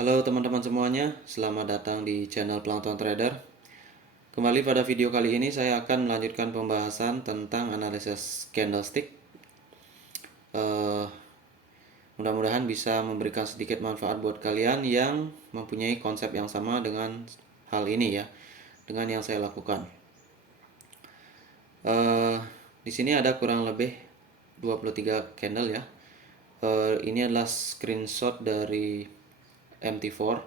Halo teman-teman semuanya, selamat datang di channel Plankton Trader. Kembali pada video kali ini saya akan melanjutkan pembahasan tentang analisis candlestick. Eh, Mudah-mudahan bisa memberikan sedikit manfaat buat kalian yang mempunyai konsep yang sama dengan hal ini ya, dengan yang saya lakukan. Eh, di sini ada kurang lebih 23 candle ya. Ini adalah screenshot dari MT4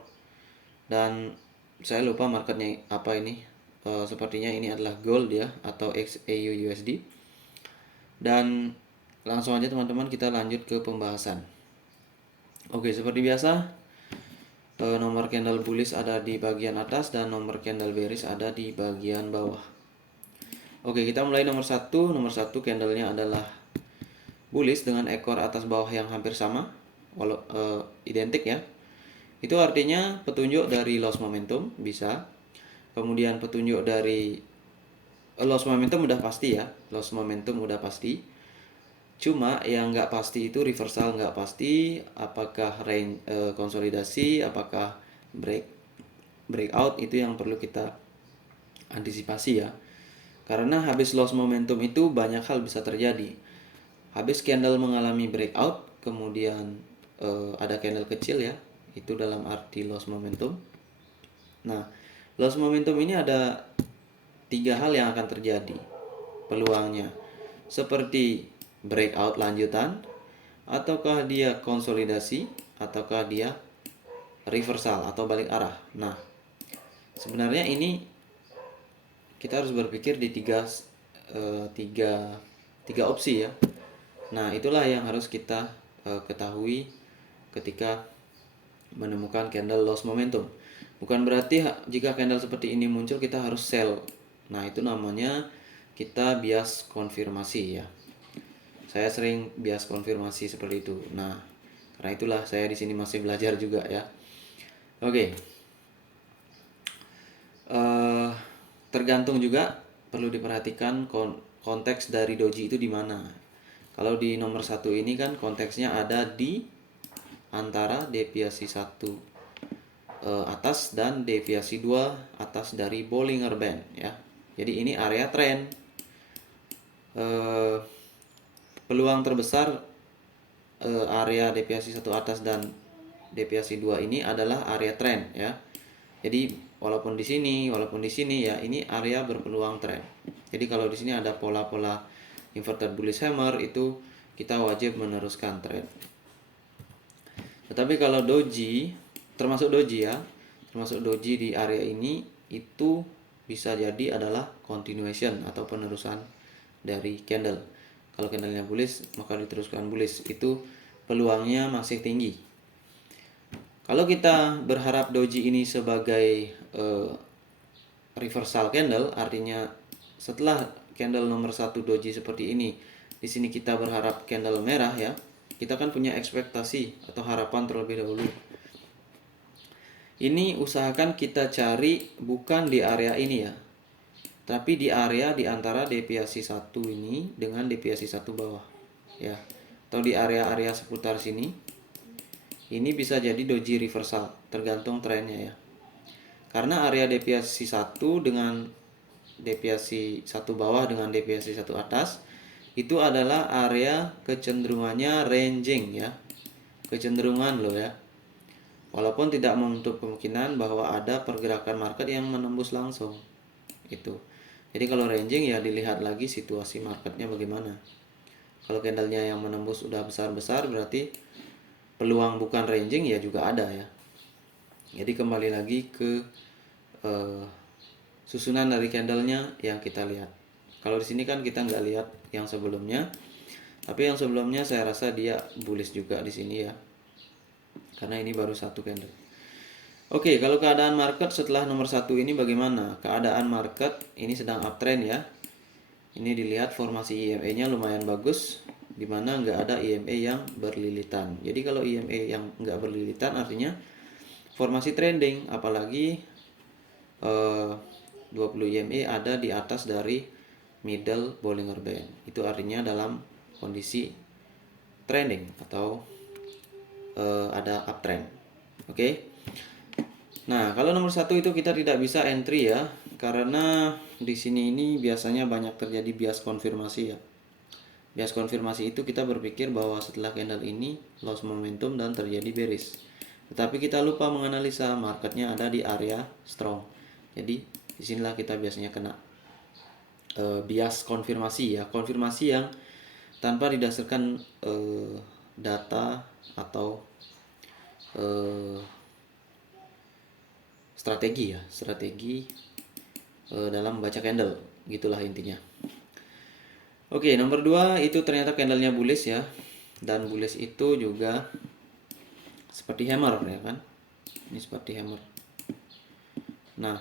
dan saya lupa marketnya apa ini. Sepertinya ini adalah gold ya atau XAU USD. Dan langsung aja teman-teman kita lanjut ke pembahasan. Oke, seperti biasa nomor candle bullish ada di bagian atas dan nomor candle bearish ada di bagian bawah. Oke, kita mulai nomor satu. Nomor satu candlenya adalah bullish dengan ekor atas bawah yang hampir sama, identik ya. Itu artinya petunjuk dari loss momentum bisa. Kemudian petunjuk dari loss momentum udah pasti ya. Loss momentum udah pasti. Cuma yang nggak pasti itu reversal nggak pasti. Apakah konsolidasi, apakah breakout, itu yang perlu kita antisipasi ya. Karena habis loss momentum itu banyak hal bisa terjadi. Habis candle mengalami breakout, kemudian ada candle kecil ya, itu dalam arti loss momentum. Nah, loss momentum ini ada 3 hal yang akan terjadi peluangnya. Seperti breakout lanjutan, ataukah dia konsolidasi, ataukah dia reversal atau balik arah. Nah, sebenarnya ini kita harus berpikir di tiga opsi ya. Nah, itulah yang harus kita ketahui ketika menemukan candle loss momentum. Bukan berarti jika candle seperti ini muncul kita harus sell. Nah, itu namanya kita bias konfirmasi ya. Saya sering bias konfirmasi seperti itu. Nah, karena itulah saya di sini masih belajar juga ya. Oke. Eh, Tergantung juga, perlu diperhatikan konteks dari doji itu di mana. Kalau di nomor satu ini kan konteksnya ada di antara deviasi 1 atas dan deviasi 2 atas dari Bollinger Band ya. Jadi ini area trend. Eh, Peluang terbesar area deviasi 1 atas dan deviasi 2 ini adalah area trend ya. Jadi walaupun di sini ya, ini area berpeluang trend. Jadi kalau di sini ada pola-pola inverted bullish hammer, itu kita wajib meneruskan trend. Tetapi kalau doji, termasuk doji ya, termasuk doji di area ini itu bisa jadi adalah continuation atau penerusan dari candle. Kalau candlenya bullish maka diteruskan bullish, itu peluangnya masih tinggi. Kalau kita berharap doji ini sebagai reversal candle, artinya setelah candle nomor 1 doji seperti ini, di sini kita berharap candle merah ya. Kita kan punya ekspektasi atau harapan terlebih dahulu. Ini usahakan kita cari bukan di area ini ya, tapi di area di antara deviasi 1 ini dengan deviasi 1 bawah ya, atau di area-area seputar sini. Ini bisa jadi doji reversal, tergantung trennya ya. Karena area deviasi 1 dengan deviasi 1 bawah dengan deviasi 1 atas itu adalah area kecenderungannya ranging ya. Kecenderungan loh ya. Walaupun tidak menutup kemungkinan bahwa ada pergerakan market yang menembus langsung. Itu. Jadi kalau ranging ya dilihat lagi situasi marketnya bagaimana. Kalau candlenya yang menembus udah besar-besar berarti peluang bukan ranging ya juga ada ya. Jadi kembali lagi ke susunan dari candlenya yang kita lihat. Kalau di sini kan kita nggak lihat yang sebelumnya, tapi yang sebelumnya saya rasa dia bullish juga di sini ya, karena ini baru satu candle. Oke, kalau keadaan market setelah nomor 1 ini bagaimana? Keadaan market ini sedang uptrend ya. Ini dilihat formasi IMA-nya lumayan bagus, dimana nggak ada IMA yang berlilitan. Jadi kalau IMA yang nggak berlilitan artinya formasi trending, apalagi 20 IMA ada di atas dari middle Bollinger Band. Itu artinya dalam kondisi trending atau ada uptrend. Oke. Nah, kalau nomor satu itu kita tidak bisa entry ya, karena di sini ini biasanya banyak terjadi bias konfirmasi ya. Bias konfirmasi itu kita berpikir bahwa setelah candle ini loss momentum dan terjadi bearish. Tetapi kita lupa menganalisa marketnya ada di area strong. Jadi disinilah kita biasanya kena bias konfirmasi ya, konfirmasi yang tanpa didasarkan data atau eh, strategi dalam membaca candle, gitulah intinya. Oke, nomor 2 itu ternyata candlenya bullish ya, dan bullish itu juga seperti hammer ya kan, ini seperti hammer. Nah,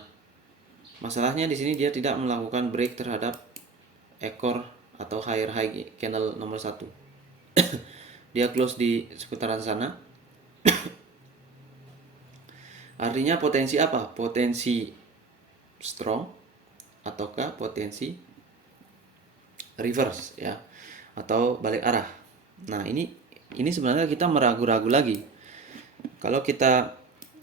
masalahnya di sini dia tidak melakukan break terhadap ekor atau higher high candle nomor 1. Dia close di seputaran sana. Artinya potensi apa? Potensi strong ataukah potensi reverse ya, atau balik arah. Nah, ini sebenarnya kita meragu-ragu lagi. Kalau kita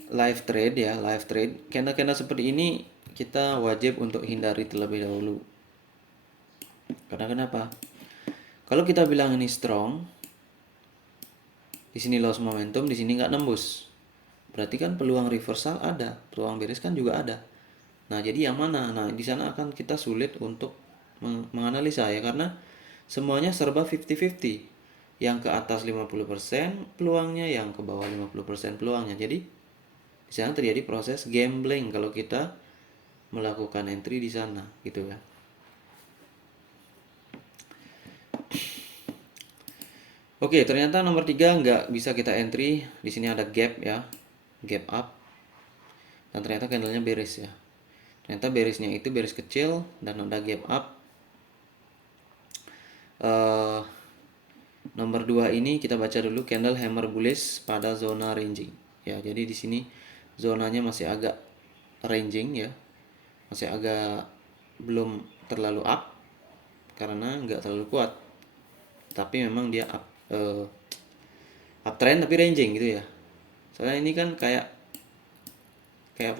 live trade ya, live trade, candle-candle seperti ini kita wajib untuk hindari terlebih dahulu. Karena kenapa? Kalau kita bilang ini strong, di sini loss momentum, di sini nggak nembus. Berarti kan peluang reversal ada, peluang bearish kan juga ada. Nah, jadi yang mana? Nah, di sana akan kita sulit untuk menganalisa ya, karena semuanya serba 50-50. Yang ke atas 50% peluangnya, yang ke bawah 50% peluangnya. Jadi di sana terjadi proses gambling kalau kita melakukan entry di sana gitu ya. Oke, ternyata nomor 3 nggak bisa kita entry. Di sini ada gap ya, gap up. Dan ternyata candlenya bearish ya. Ternyata bearishnya itu bearish kecil dan ada gap up. Uh, Nomor 2 ini kita baca dulu candle hammer bullish pada zona ranging. Ya, jadi di sini zonanya masih agak ranging ya. Masih agak belum terlalu up karena nggak terlalu kuat. Tapi memang dia uptrend tapi ranging gitu ya. Soalnya ini kan kayak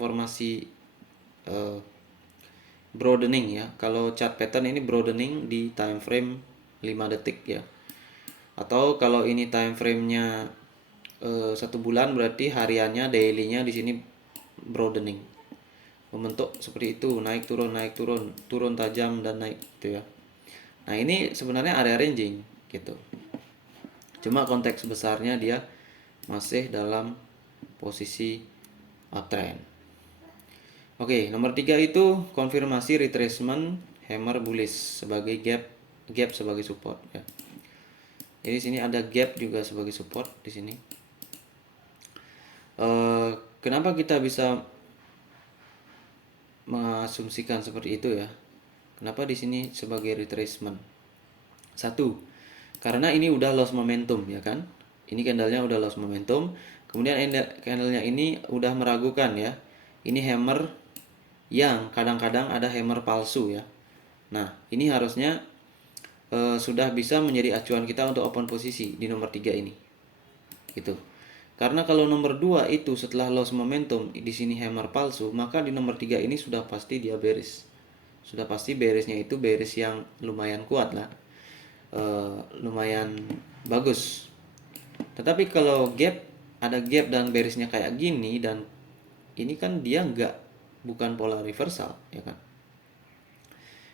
formasi broadening ya. Kalau chart pattern ini broadening di time frame 5 detik ya. Atau kalau ini time frame-nya 1 bulan, berarti hariannya, daily-nya di sini broadening. Membentuk seperti itu, naik turun, turun tajam dan naik gitu ya. Nah, ini sebenarnya area ranging gitu. Cuma konteks besarnya dia masih dalam posisi uptrend. Oke, nomor 3 itu konfirmasi retracement hammer bullish sebagai gap sebagai support ya. Jadi sini ada gap juga sebagai support di sini. Kenapa kita bisa mengasumsikan seperti itu ya? Kenapa di sini sebagai retracement? Satu, karena ini udah loss momentum ya kan? Ini candlenya udah loss momentum. Kemudian candlenya ini udah meragukan ya. Ini hammer yang kadang-kadang ada hammer palsu ya. Nah, ini harusnya sudah bisa menjadi acuan kita untuk open posisi di nomor 3 ini. Gitu. Karena kalau nomor 2 itu setelah loss momentum di sini hammer palsu, maka di nomor 3 ini sudah pasti dia bearish. Sudah pasti bearishnya itu bearish yang lumayan kuat lah. Lumayan bagus. Tetapi kalau ada gap dan bearishnya kayak gini, dan ini kan dia bukan pola reversal ya kan.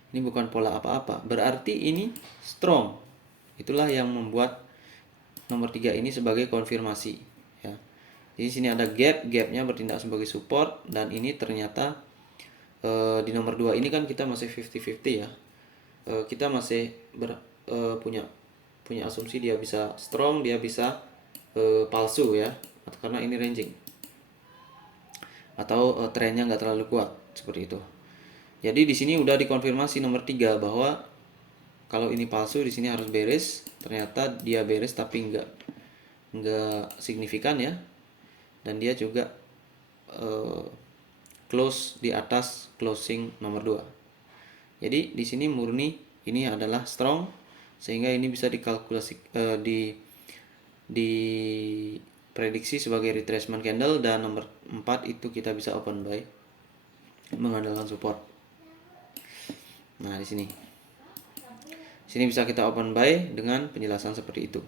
Ini bukan pola apa-apa. Berarti ini strong. Itulah yang membuat nomor 3 ini sebagai konfirmasi ya. Jadi sini ada gapnya bertindak sebagai support, dan ini ternyata di nomor 2 ini kan kita masih 50-50 ya. Kita masih punya asumsi dia bisa strong, dia bisa palsu ya, karena ini ranging atau trennya nggak terlalu kuat seperti itu. Jadi di sini udah dikonfirmasi nomor 3 bahwa kalau ini palsu di sini harus bearish. Ternyata dia bearish tapi nggak signifikan ya, dan dia juga close di atas closing nomor 2. Jadi di sini murni ini adalah strong, sehingga ini bisa dikalkulasi diprediksi prediksi sebagai retracement candle, dan nomor 4 itu kita bisa open buy mengandalkan support. Nah, di sini bisa kita open buy dengan penjelasan seperti itu.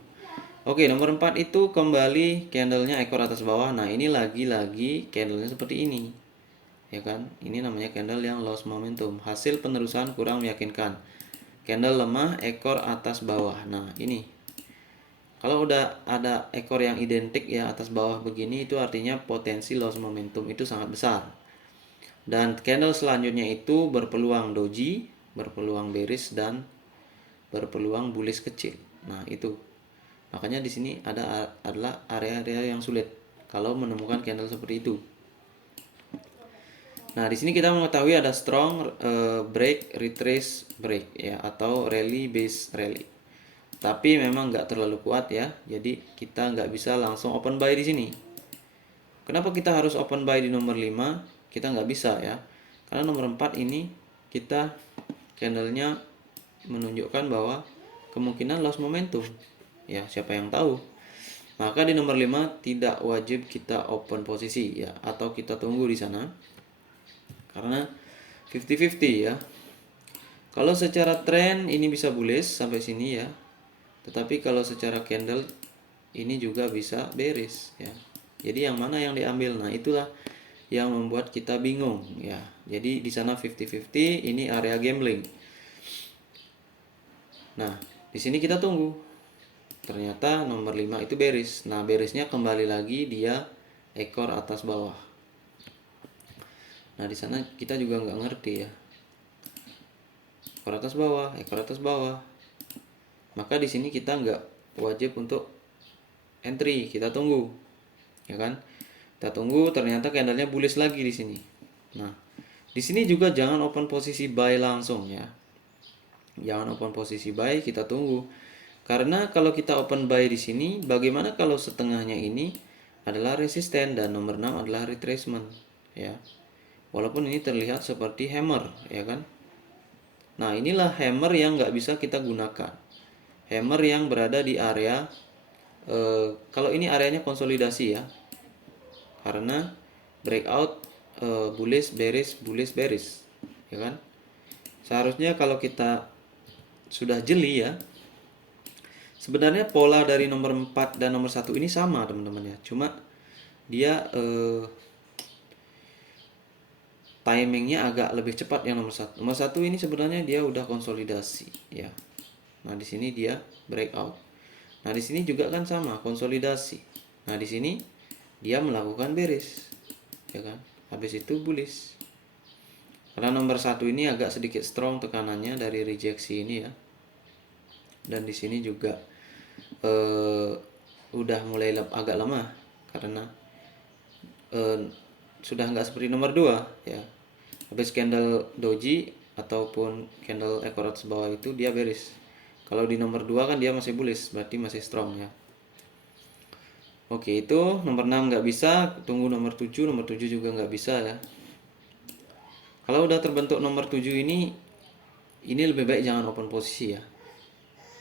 Oke, nomor 4 itu kembali candlenya ekor atas bawah. Nah, ini lagi-lagi candlenya seperti ini, ya kan? Ini namanya candle yang lost momentum, hasil penerusan kurang meyakinkan. Candle lemah, ekor atas bawah. Nah, ini kalau udah ada ekor yang identik ya atas bawah begini, itu artinya potensi loss momentum itu sangat besar. Dan candle selanjutnya itu berpeluang doji, berpeluang bearish, dan berpeluang bullish kecil. Nah, itu makanya di sini adalah area-area yang sulit kalau menemukan candle seperti itu. Nah, di sini kita mengetahui ada strong break, retrace break ya, atau rally base rally. Tapi memang nggak terlalu kuat ya, jadi kita nggak bisa langsung open buy di sini. Kenapa kita harus open buy di nomor 5? Kita nggak bisa ya, karena nomor 4 ini kita candlenya menunjukkan bahwa kemungkinan loss momentum ya, siapa yang tahu. Maka di nomor 5 tidak wajib kita open posisi ya, atau kita tunggu di sana karena 50-50 ya. Kalau secara tren ini bisa bullish sampai sini ya, tetapi kalau secara candle ini juga bisa bearish ya. Jadi yang mana yang diambil? Nah, itulah yang membuat kita bingung ya. Jadi di sana 50-50, ini area gambling. Nah, di sini kita tunggu. Ternyata nomor 5 itu bearish. Nah, bearishnya kembali lagi dia ekor atas bawah. Nah, di sana kita juga nggak ngerti ya. Ekor atas bawah, ekor atas bawah. Maka di sini kita nggak wajib untuk entry, kita tunggu, ya kan? Kita tunggu, ternyata candlenya bullish lagi di sini. Nah, di sini juga jangan open posisi buy langsung ya. Jangan open posisi buy, kita tunggu. Karena kalau kita open buy di sini, bagaimana kalau setengahnya ini adalah resisten dan nomor 6 adalah retracement ya. Walaupun ini terlihat seperti hammer, ya kan? Nah, inilah hammer yang nggak bisa kita gunakan. Hammer yang berada di area kalau ini areanya konsolidasi ya, karena breakout bullish bearish bullish bearish, ya kan? Seharusnya kalau kita sudah jeli ya, sebenarnya pola dari nomor 4 dan nomor 1 ini sama teman-teman ya, cuma dia timingnya agak lebih cepat yang nomor 1. Nomor 1 ini sebenarnya dia udah konsolidasi ya. Nah, di sini dia breakout. Nah, di sini juga kan sama, konsolidasi. Nah, di sini dia melakukan bearish, ya kan? Habis itu bullish. Karena nomor 1 ini agak sedikit strong tekanannya dari rejeksi ini ya. Dan di sini juga udah mulai agak lemah karena sudah nggak seperti nomor 2 ya. Habis candle doji ataupun candle ekor atas bawah itu dia bearish. Kalau di nomor 2 kan dia masih bullish, berarti masih strong ya. Oke, itu nomor 6 nggak bisa, tunggu nomor 7 juga nggak bisa ya. Kalau udah terbentuk nomor 7 ini lebih baik jangan open posisi ya.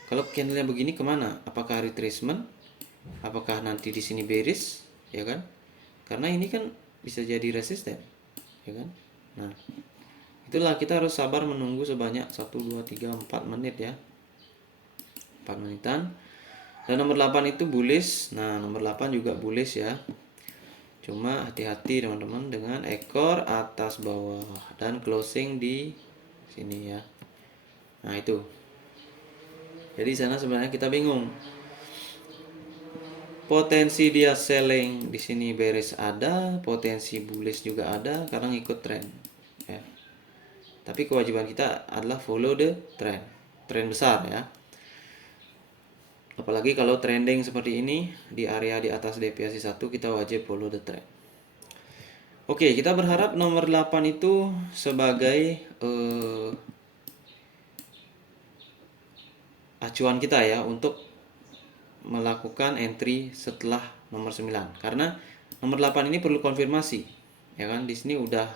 Kalau candlenya begini kemana? Apakah retracement? Apakah nanti di sini bearish, ya kan? Karena ini kan bisa jadi resisten, ya kan? Nah, itulah kita harus sabar menunggu sebanyak 1, 2, 3, 4 menit ya. 4 menitan. Dan nomor 8 itu bullish. Nah, nomor 8 juga bullish ya. Cuma hati-hati teman-teman dengan ekor atas bawah dan closing di sini ya. Nah, itu. Jadi sana sebenarnya kita bingung. Potensi dia selling di sini bearish ada, potensi bullish juga ada karena ngikut tren ya. Tapi kewajiban kita adalah follow the trend. Tren besar ya. Apalagi kalau trending seperti ini di area di atas deviasi 1, kita wajib follow the trend. Oke, kita berharap nomor 8 itu sebagai acuan kita ya untuk melakukan entry setelah nomor 9. Karena nomor 8 ini perlu konfirmasi. Ya kan, di sini udah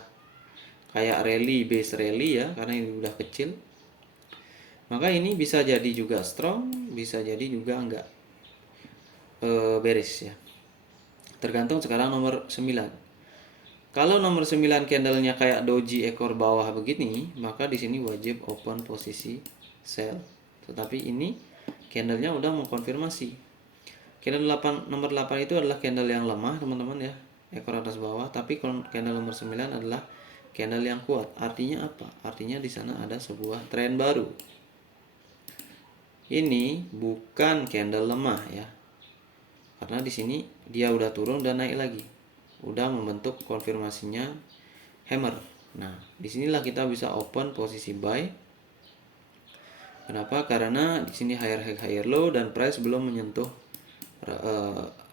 kayak rally base rally ya, karena ini udah kecil. Maka ini bisa jadi juga strong, bisa jadi juga enggak bearish ya. tergantung sekarang nomor 9. Kalau nomor 9 candlenya kayak doji ekor bawah begini, maka di sini wajib open posisi sell. Tetapi ini candlenya udah mengkonfirmasi. Candle 8, nomor 8 itu adalah candle yang lemah, teman-teman ya, ekor atas bawah. Tapi candle nomor 9 adalah candle yang kuat. Artinya apa? Artinya di sana ada sebuah tren baru. Ini bukan candle lemah ya, karena di sini dia udah turun dan naik lagi, udah membentuk konfirmasinya hammer. Nah, disinilah kita bisa open posisi buy. Kenapa? Karena di sini higher high higher low dan price belum menyentuh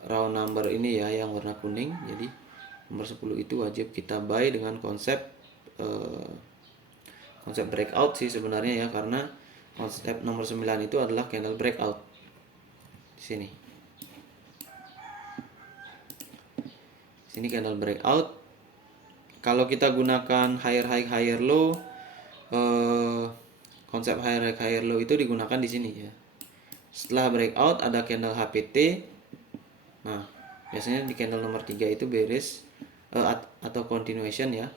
round number ini ya, yang warna kuning. Jadi nomor 10 itu wajib kita buy dengan konsep breakout sih sebenarnya ya, karena konsep nomor 9 itu adalah candle breakout. Di sini. Sini candle breakout. Kalau kita gunakan higher high higher low, konsep higher high higher low itu digunakan di sini ya. Setelah breakout ada candle HPT. Nah, biasanya di candle nomor 3 itu bearish atau continuation ya.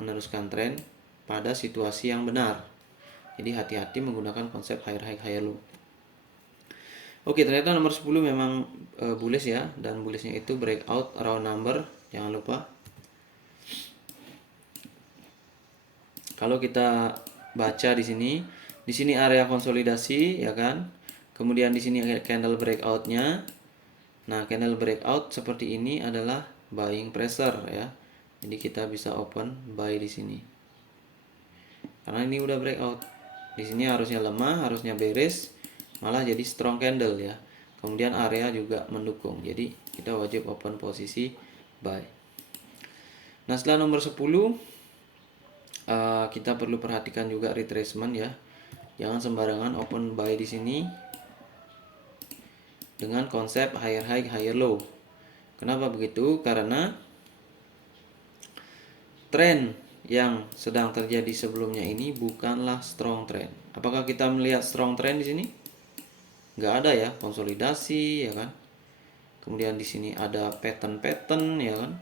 Meneruskan tren pada situasi yang benar. Jadi hati-hati menggunakan konsep higher high higher low. Oke, ternyata nomor 10 memang bullish ya, dan bullishnya itu breakout round number, jangan lupa. Kalau kita baca di sini area konsolidasi ya kan. Kemudian di sini candle breakoutnya. Nah, candle breakout seperti ini adalah buying pressure ya. Jadi kita bisa open buy di sini. Karena ini udah breakout. Di sini harusnya lemah, harusnya bearish, malah jadi strong candle ya. Kemudian area juga mendukung. Jadi kita wajib open posisi buy. Nah, setelah nomor 10 kita perlu perhatikan juga retracement ya. Jangan sembarangan open buy di sini dengan konsep higher high higher low. Kenapa begitu? Karena tren yang sedang terjadi sebelumnya ini bukanlah strong trend. Apakah kita melihat strong trend di sini? Nggak ada ya, konsolidasi ya kan. Kemudian di sini ada pattern ya kan,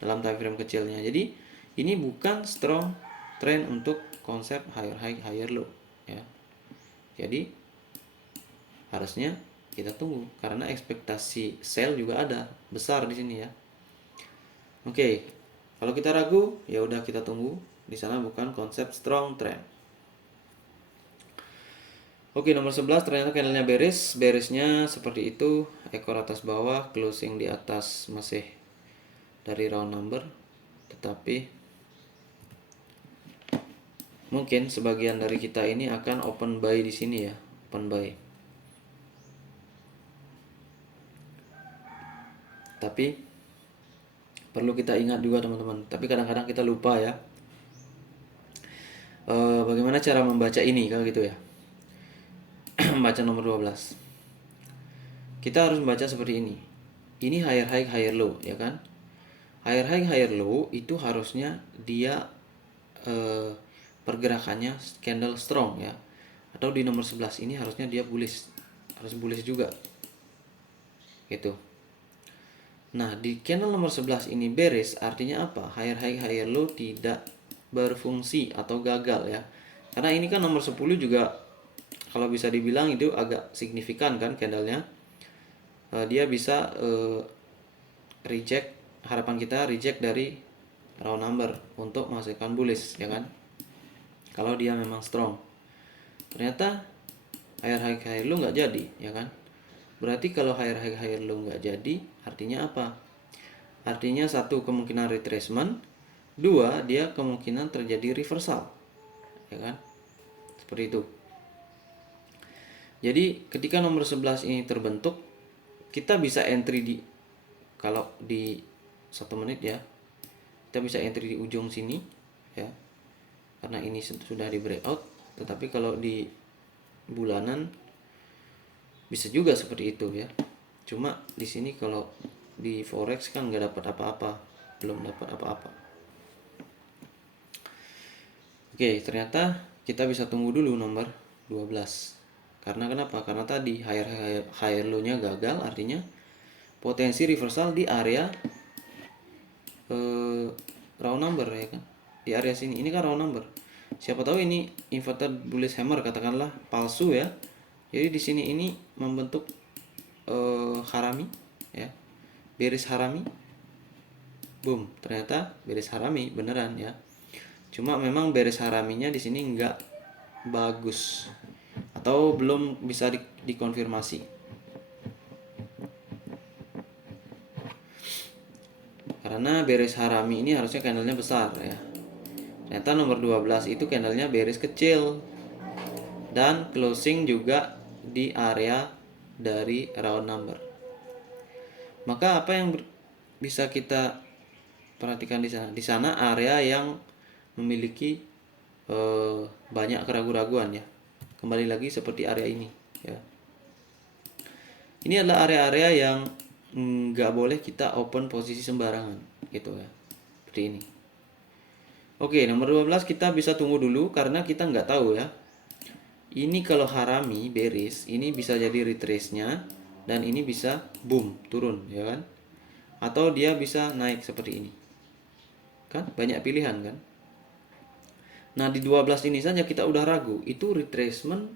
dalam time frame kecilnya. Jadi ini bukan strong trend untuk konsep higher high higher low ya. Jadi harusnya kita tunggu karena ekspektasi sell juga ada besar di sini ya. Oke, kalau kita ragu ya udah kita tunggu. Di sana bukan konsep strong trend. Oke, nomor 11 ternyata candlenya bearish. Bearishnya seperti itu, ekor atas bawah, closing di atas masih dari round number. Tetapi mungkin sebagian dari kita ini akan open buy di sini ya, open buy. Tapi perlu kita ingat juga teman-teman. Tapi kadang-kadang kita lupa ya. Bagaimana cara membaca ini kalau gitu ya? Membaca nomor 12. Kita harus membaca seperti ini. Ini higher high higher low ya kan? Higher high higher low itu harusnya dia pergerakannya candle strong ya. Atau di nomor 11 ini harusnya dia bullish. Harus bullish juga. Gitu. Nah, di candle nomor 11 ini bearish, artinya apa? Higher high higher low tidak berfungsi atau gagal ya. Karena ini kan nomor 10 juga kalau bisa dibilang itu agak signifikan kan candlenya. Dia bisa reject, harapan kita reject dari round number untuk menghasilkan bullish ya kan. Kalau dia memang strong. Ternyata higher high higher low nggak jadi ya kan. Berarti kalau higher high higher low nggak jadi, artinya apa? Artinya satu, kemungkinan retracement, dua, dia kemungkinan terjadi reversal, ya kan? Seperti itu. Jadi ketika nomor 11 ini terbentuk, kita bisa entry di, kalau di 1 menit ya, kita bisa entry di ujung sini, ya, karena ini sudah di breakout. Tetapi kalau di bulanan bisa juga seperti itu ya. Cuma di sini kalau di forex kan nggak dapat apa-apa, belum dapat apa-apa. Oke, ternyata kita bisa tunggu dulu nomor 12. Karena kenapa? Karena tadi higher low-nya gagal, artinya potensi reversal di area round number ya kan, di area sini. Ini kan round number, siapa tahu ini inverted bullish hammer katakanlah palsu ya. Jadi di sini ini membentuk harami ya, bearish harami. Boom, ternyata bearish harami beneran ya. Cuma memang bearish haraminya di sini nggak bagus atau belum bisa dikonfirmasi. Karena bearish harami ini harusnya candlenya besar ya. Ternyata nomor 12 itu candlenya bearish kecil dan closing juga di area dari round number. Maka apa yang bisa kita perhatikan di sana? Di sana area yang memiliki banyak keraguan-raguan ya. Kembali lagi seperti area ini ya. Ini adalah area-area yang nggak boleh kita open posisi sembarangan gitu ya. Seperti ini. Oke, nomor 12 kita bisa tunggu dulu karena kita nggak tahu ya. Ini kalau harami bearish, ini bisa jadi retrace-nya dan ini bisa boom turun ya kan. Atau dia bisa naik seperti ini. Kan banyak pilihan kan. Nah, di 12 ini saja kita udah ragu. Itu retracement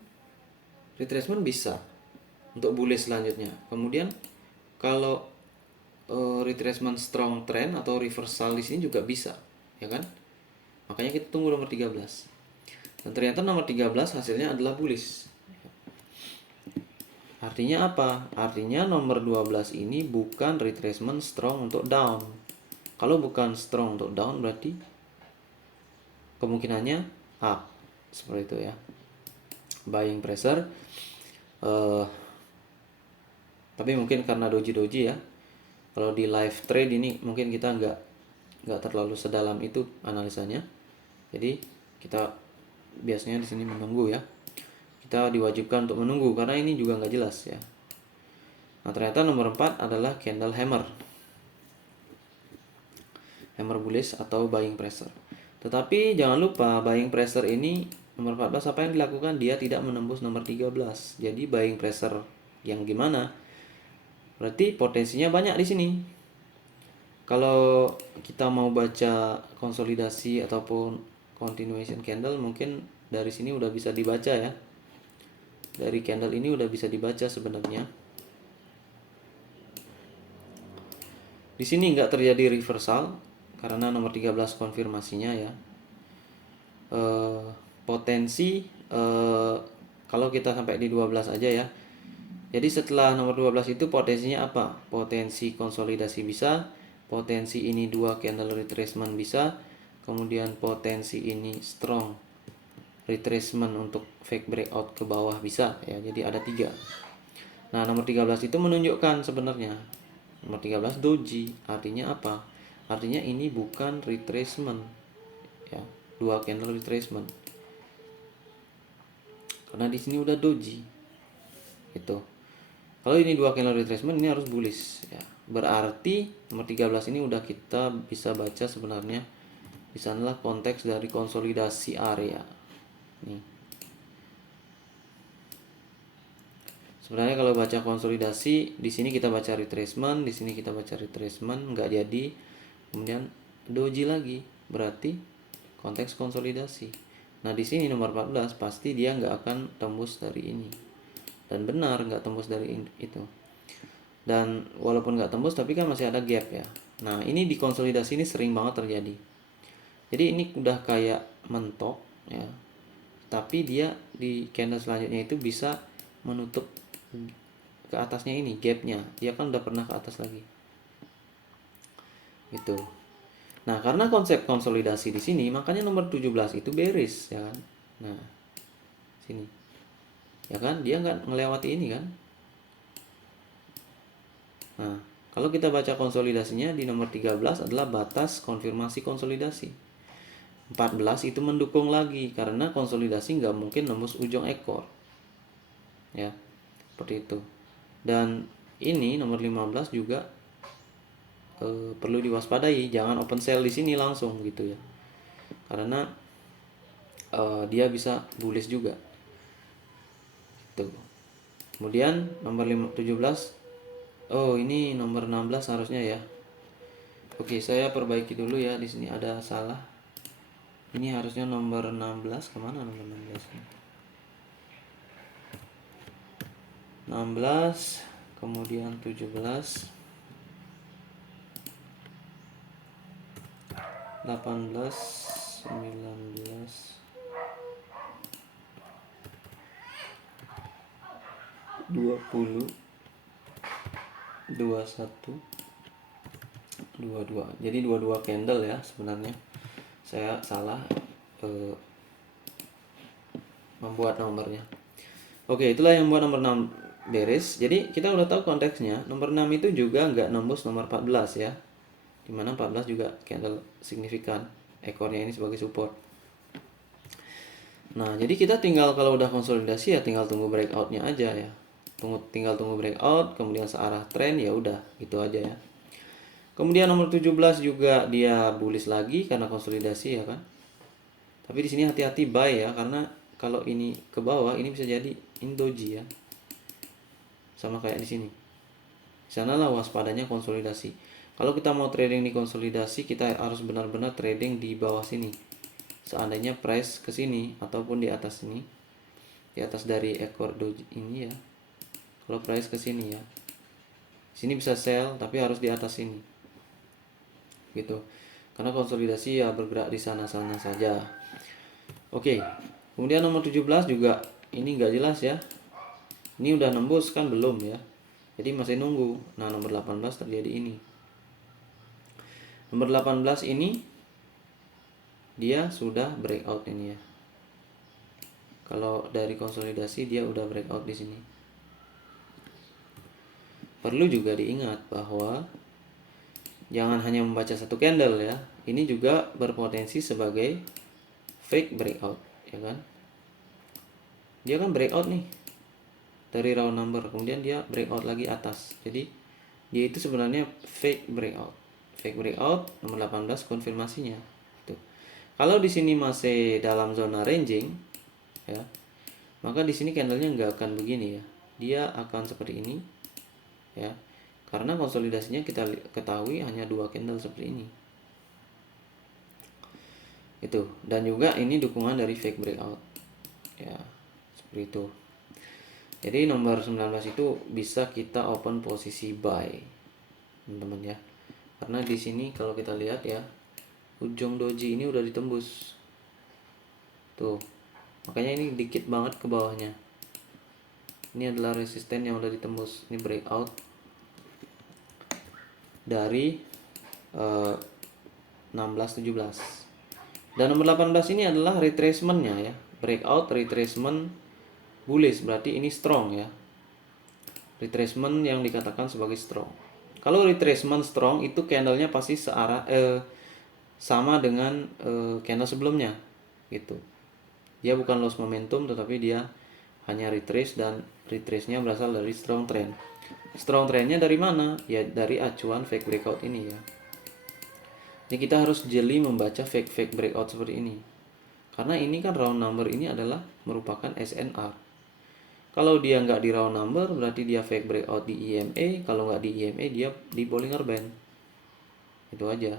bisa untuk bullish selanjutnya. Kemudian kalau retracement strong trend atau reversal di sini juga bisa, ya kan? Makanya kita tunggu nomor 13. Dan ternyata nomor 13 hasilnya adalah bullish. Artinya apa? Artinya nomor 12 ini bukan retracement strong untuk down. Kalau bukan strong untuk down berarti kemungkinannya up. Seperti itu ya. Buying pressure. Tapi mungkin karena doji ya. Kalau di live trade ini mungkin kita nggak terlalu sedalam itu analisanya. Jadi kita biasanya di sini menunggu ya. Kita diwajibkan untuk menunggu karena ini juga nggak jelas ya. Nah, ternyata nomor 4 adalah candle hammer. Hammer bullish atau buying pressure. Tetapi jangan lupa buying pressure ini nomor 14 apa yang dilakukan? Dia tidak menembus nomor 13. Jadi buying pressure yang gimana? Berarti potensinya banyak di sini. Kalau kita mau baca konsolidasi ataupun continuation candle mungkin dari sini udah bisa dibaca ya. Dari candle ini udah bisa dibaca sebenarnya. Di sini nggak terjadi reversal karena nomor 13 konfirmasinya ya. Potensi kalau kita sampai di 12 aja ya. Jadi setelah nomor 12 itu potensinya apa? Potensi konsolidasi bisa, potensi ini 2 candle retracement bisa, kemudian potensi ini strong retracement untuk fake breakout ke bawah bisa ya. Jadi ada 3. Nah, nomor 13 itu menunjukkan sebenarnya nomor 13 doji. Artinya apa? Artinya ini bukan retracement ya, 2 candle retracement. Karena di sini udah doji. Gitu. Kalau ini 2 candle retracement ini harus bullish ya. Berarti nomor 13 ini udah kita bisa baca sebenarnya di sanalah konteks dari konsolidasi area. Nih. Sebenarnya kalau baca konsolidasi di sini kita baca retracement, di sini kita baca retracement, nggak jadi. Kemudian doji lagi, berarti konteks konsolidasi. Nah, di sini nomor 14 pasti dia nggak akan tembus dari ini. Dan benar nggak tembus dari itu. Dan walaupun nggak tembus tapi kan masih ada gap ya. Nah, ini di konsolidasi ini sering banget terjadi. Jadi ini udah kayak mentok ya. Tapi dia di candle selanjutnya itu bisa menutup ke atasnya ini gapnya. Dia kan udah pernah ke atas lagi. Gitu. Nah, karena konsep konsolidasi di sini makanya nomor 17 itu bearish ya kan. Nah, sini. Ya kan, dia nggak melewati ini kan. Nah, kalau kita baca konsolidasinya di nomor 13 adalah batas konfirmasi konsolidasi. 14 itu mendukung lagi karena konsolidasi nggak mungkin nembus ujung ekor. Ya, seperti itu. Dan ini nomor 15 juga perlu diwaspadai, jangan open sell di sini langsung gitu ya. Karena dia bisa bullish juga. Tuh. Kemudian nomor 17 Oh, ini nomor 16 harusnya ya. Oke, saya perbaiki dulu ya. Di sini ada salah. Ini harusnya nomor 16. Kemana nomor 16 ini? 16, kemudian 17, 18, 19, 20, 21, 22. Jadi 22 candle ya sebenarnya. Saya salah membuat nomornya. Oke, itulah yang membuat nomor 6 beres. Jadi kita udah tahu konteksnya. Nomor 6 itu juga nggak nembus nomor 14 ya. Dimana 14 juga candle signifikan. Ekornya ini sebagai support. Nah, jadi kita tinggal kalau udah konsolidasi ya tinggal tunggu breakoutnya aja ya. Tinggal tunggu breakout, kemudian searah trend ya udah, gitu aja ya. Kemudian nomor 17 juga dia bullish lagi karena konsolidasi ya kan. Tapi di sini hati-hati buy ya, karena kalau ini ke bawah ini bisa jadi doji ya. Sama kayak di sini. Di sanalah waspadanya konsolidasi. Kalau kita mau trading di konsolidasi, kita harus benar-benar trading di bawah sini. Seandainya price ke sini ataupun di atas sini, di atas dari ekor doji ini ya. Kalau price ke sini ya. Sini bisa sell tapi harus di atas sini. Gitu. Karena konsolidasi ya bergerak di sana-sana saja. Oke. Kemudian nomor 17 juga ini nggak jelas ya. Ini udah nembus kan belum ya. Jadi masih nunggu. Nah, nomor 18 terjadi ini. Nomor 18 ini dia sudah breakout ini ya. Kalau dari konsolidasi dia udah breakout di sini. Perlu juga diingat bahwa jangan hanya membaca satu candle ya. Ini juga berpotensi sebagai fake breakout, ya kan? Dia kan breakout nih dari round number, kemudian dia breakout lagi atas. Jadi dia itu sebenarnya fake breakout. Fake breakout nomor 18 konfirmasinya. Itu. Kalau di sini masih dalam zona ranging, ya, maka di sini candlenya nggak akan begini ya. Dia akan seperti ini, ya. Karena konsolidasinya kita ketahui hanya 2 candle seperti ini. Itu. Dan juga ini dukungan dari fake breakout. Ya, seperti itu. Jadi nomor 19 itu bisa kita open posisi buy. Teman-teman ya. Karena di sini kalau kita lihat ya, ujung doji ini udah ditembus. Tuh. Makanya ini dikit banget ke bawahnya. Ini adalah resisten yang udah ditembus. Ini breakout dari 16-17. Dan nomor 18 ini adalah retracementnya ya. Breakout, retracement, bullish. Berarti ini strong ya. Retracement yang dikatakan sebagai strong. Kalau retracement strong itu candlenya pasti searah sama dengan candle sebelumnya gitu. Dia bukan loss momentum tetapi dia hanya retrace, dan retrace-nya berasal dari strong trend. Strong trendnya dari mana? Ya dari acuan fake breakout ini ya. Ini kita harus jeli membaca fake breakout seperti ini. Karena ini kan round number ini adalah merupakan SNR. Kalau dia nggak di round number berarti dia fake breakout di EMA. Kalau nggak di EMA dia di Bollinger Band. Itu aja.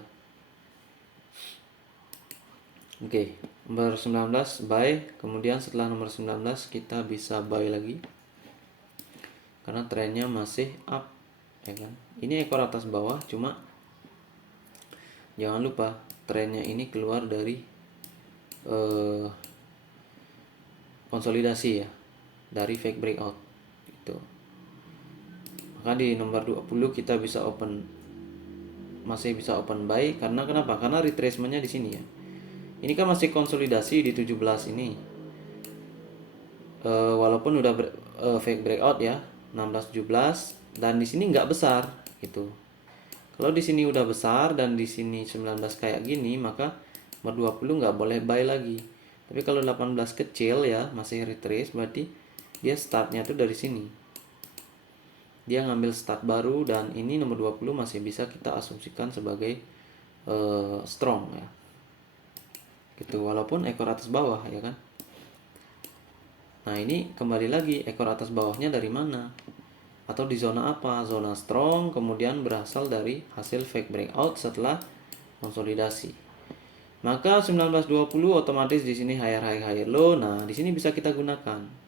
Oke, nomor 19 buy. Kemudian setelah nomor 19 kita bisa buy lagi. Karena trennya masih up, ya kan? Ini ekor atas bawah, cuma jangan lupa trennya ini keluar dari konsolidasi ya, dari fake breakout itu. Maka di nomor 20 kita bisa masih bisa open buy. Karena kenapa? Karena retracementnya di sini ya. Ini kan masih konsolidasi di 17 ini. Walaupun udah fake breakout ya, 16-17, dan di sini nggak besar gitu. Kalau di sini udah besar dan di sini 19 kayak gini, maka nomor 20 nggak boleh buy lagi. Tapi kalau 18 kecil ya, masih retrace, berarti dia startnya tuh dari sini. Dia ngambil start baru, dan ini nomor 20 masih bisa kita asumsikan sebagai strong ya. Gitu, walaupun ekor atas bawah ya kan. Nah, ini kembali lagi ekor atas bawahnya dari mana? atau di zona apa? Zona strong, kemudian berasal dari hasil fake breakout setelah konsolidasi. Maka 1920 otomatis di sini higher high higher low. Nah, di sini bisa kita gunakan.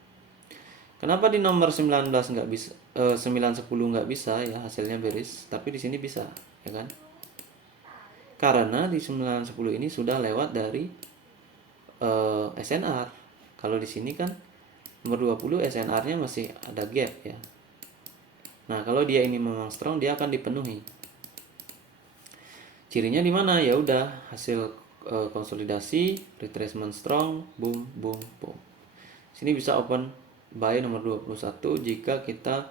Kenapa di nomor 19 nggak bisa, 910 nggak bisa ya, hasilnya bearish, tapi di sini bisa, ya kan? Karena di 910 ini sudah lewat dari SNR. Kalau di sini kan nomor 20 SNR-nya masih ada gap ya. Nah, kalau dia ini memang strong, dia akan dipenuhi. Cirinya di mana? Ya udah, hasil konsolidasi, retracement strong, boom, boom, boom. Sini bisa open buy nomor 21 jika kita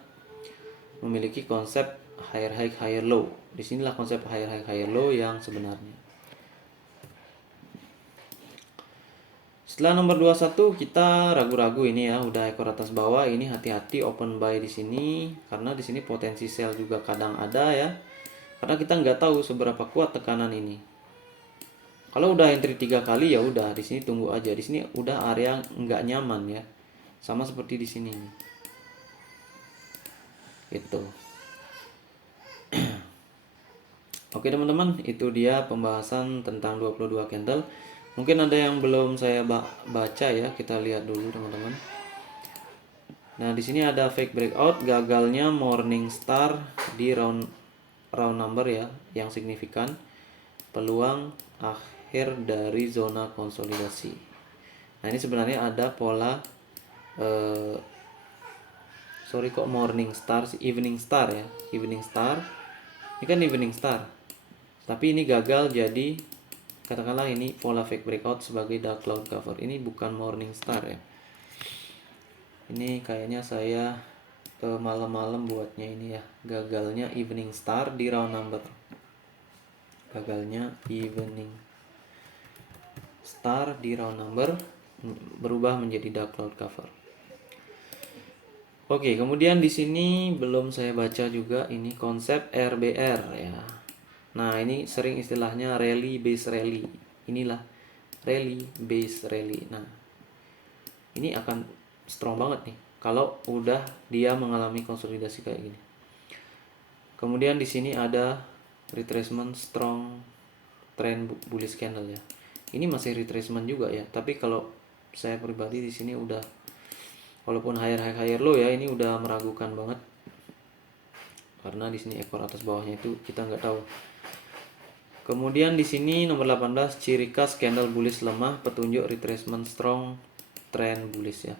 memiliki konsep higher high higher low. Disinilah konsep higher high higher low yang sebenarnya. Setelah nomor 21 kita ragu-ragu ini ya, udah ekor atas bawah, ini hati-hati open buy di sini karena di sini potensi sell juga kadang ada ya. Karena kita nggak tahu seberapa kuat tekanan ini. Kalau udah entry 3 kali ya udah di sini tunggu aja. Di sini udah area nggak nyaman ya. Sama seperti di sini nih. Gitu. Oke teman-teman, itu dia pembahasan tentang 22 candle. Mungkin ada yang belum saya baca ya, kita lihat dulu teman-teman. Nah, di sini ada fake breakout, gagalnya morning star di round number ya, yang signifikan. Peluang akhir dari zona konsolidasi. Nah, ini sebenarnya ada pola kok morning star, evening star ya, evening star. Ini kan evening star. Tapi ini gagal jadi katakanlah ini pola fake breakout sebagai dark cloud cover. Ini bukan morning star ya. Ini kayaknya saya malam-malam buatnya ini ya. Gagalnya evening star di round number. Gagalnya evening star di round number berubah menjadi dark cloud cover. Oke, kemudian di sini belum saya baca juga ini konsep RBR ya. Nah, ini sering istilahnya rally base rally. Inilah rally base rally. Nah, ini akan strong banget nih kalau udah dia mengalami konsolidasi kayak gini. Kemudian di sini ada retracement strong trend bullish candle ya. Ini masih retracement juga ya, tapi kalau saya pribadi di sini udah, walaupun higher high higher low ya, ini udah meragukan banget. Karena di sini ekor atas bawahnya itu kita nggak tahu. Kemudian di sini nomor 18 ciri khas candle bullish lemah, petunjuk retracement strong trend bullish ya.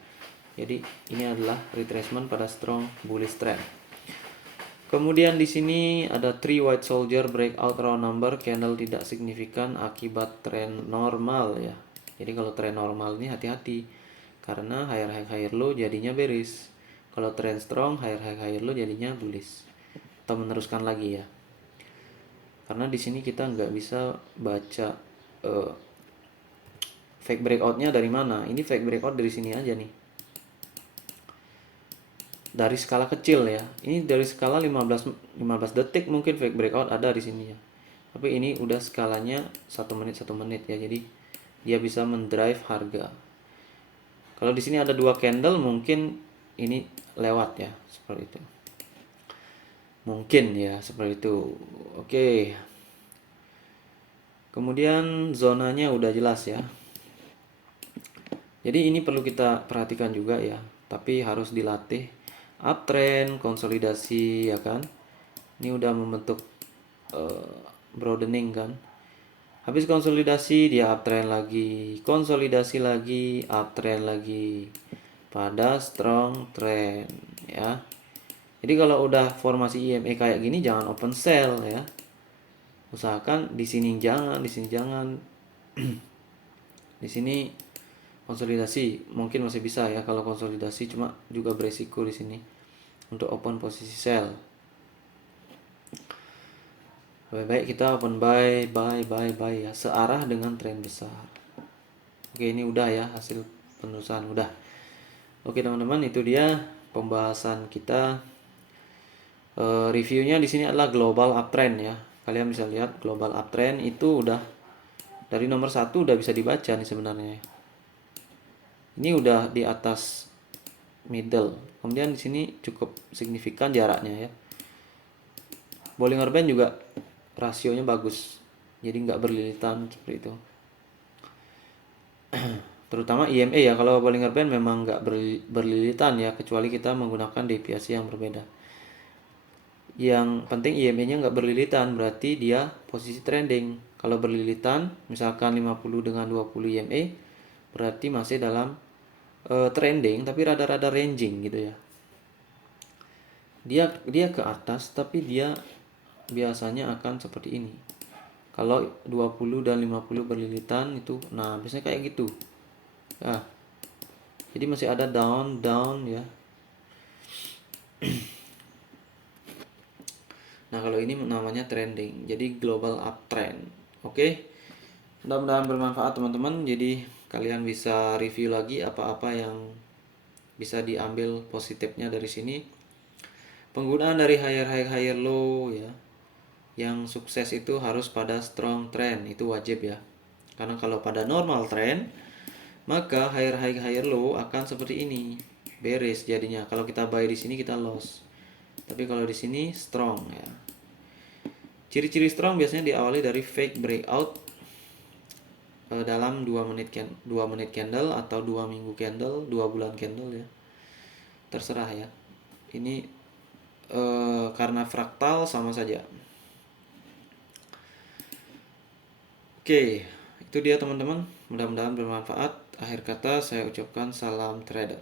Jadi ini adalah retracement pada strong bullish trend. Kemudian di sini ada 3 white soldier breakout round number, candle tidak signifikan akibat trend normal ya. Jadi kalau trend normal ini hati-hati karena higher high higher low jadinya bearish. Kalau trend strong higher high higher low jadinya bullish. Atau meneruskan lagi ya. Karena di sini kita nggak bisa baca fake breakoutnya dari mana. Ini fake breakout dari sini aja nih. Dari skala kecil ya. Ini dari skala 15 detik mungkin fake breakout ada di sini ya. Tapi ini udah skalanya 1 menit ya. Jadi dia bisa mendrive harga. Kalau di sini ada 2 candle mungkin ini lewat ya, seperti itu. Mungkin ya seperti itu. Oke. Kemudian zonanya udah jelas ya. Jadi ini perlu kita perhatikan juga ya. Tapi harus dilatih. Uptrend, konsolidasi ya kan. Ini udah membentuk broadening kan. Habis konsolidasi dia uptrend lagi, konsolidasi lagi, uptrend lagi pada strong trend ya. Jadi kalau udah formasi IMA kayak gini jangan open sell ya. Usahakan di sini jangan, di sini jangan. Di sini konsolidasi mungkin masih bisa ya kalau konsolidasi, cuma juga beresiko di sini untuk open posisi sell. Lebih baik kita open buy ya, searah dengan tren besar. Oke, ini udah ya hasil penerusan udah. Oke teman-teman, itu dia pembahasan kita. Reviewnya di sini adalah global uptrend ya. Kalian bisa lihat global uptrend itu udah dari nomor 1 udah bisa dibaca nih sebenarnya. Ini udah di atas middle. Kemudian di sini cukup signifikan jaraknya ya. Bollinger Band juga rasionya bagus, jadi nggak berlilitan seperti itu. Terutama IMA ya, kalau Bollinger Band memang nggak berlilitan ya, kecuali kita menggunakan deviasi yang berbeda. Yang penting IMA-nya nggak berlilitan, berarti dia posisi trending. Kalau berlilitan, misalkan 50 dengan 20 IMA, berarti masih dalam trending tapi rada-rada ranging gitu ya. Dia ke atas tapi dia biasanya akan seperti ini. Kalau 20 dan 50 berlilitan itu, nah biasanya kayak gitu. Nah, jadi masih ada down down ya. Nah, kalau ini namanya trending. Jadi global uptrend. Oke. Mudah-mudahan bermanfaat teman-teman. Jadi kalian bisa review lagi apa-apa yang bisa diambil positifnya dari sini. Penggunaan dari higher high higher low ya. Yang sukses itu harus pada strong trend, itu wajib ya. Karena kalau pada normal trend, maka higher high higher low akan seperti ini. Bearish jadinya. Kalau kita buy di sini kita loss. Tapi kalau di sini strong ya. Ciri-ciri strong biasanya diawali dari fake breakout dalam 2 menit candle atau 2 minggu candle, 2 bulan candle ya. Terserah ya. Ini karena fraktal sama saja. Oke, itu dia teman-teman. Mudah-mudahan bermanfaat. Akhir kata saya ucapkan salam trader.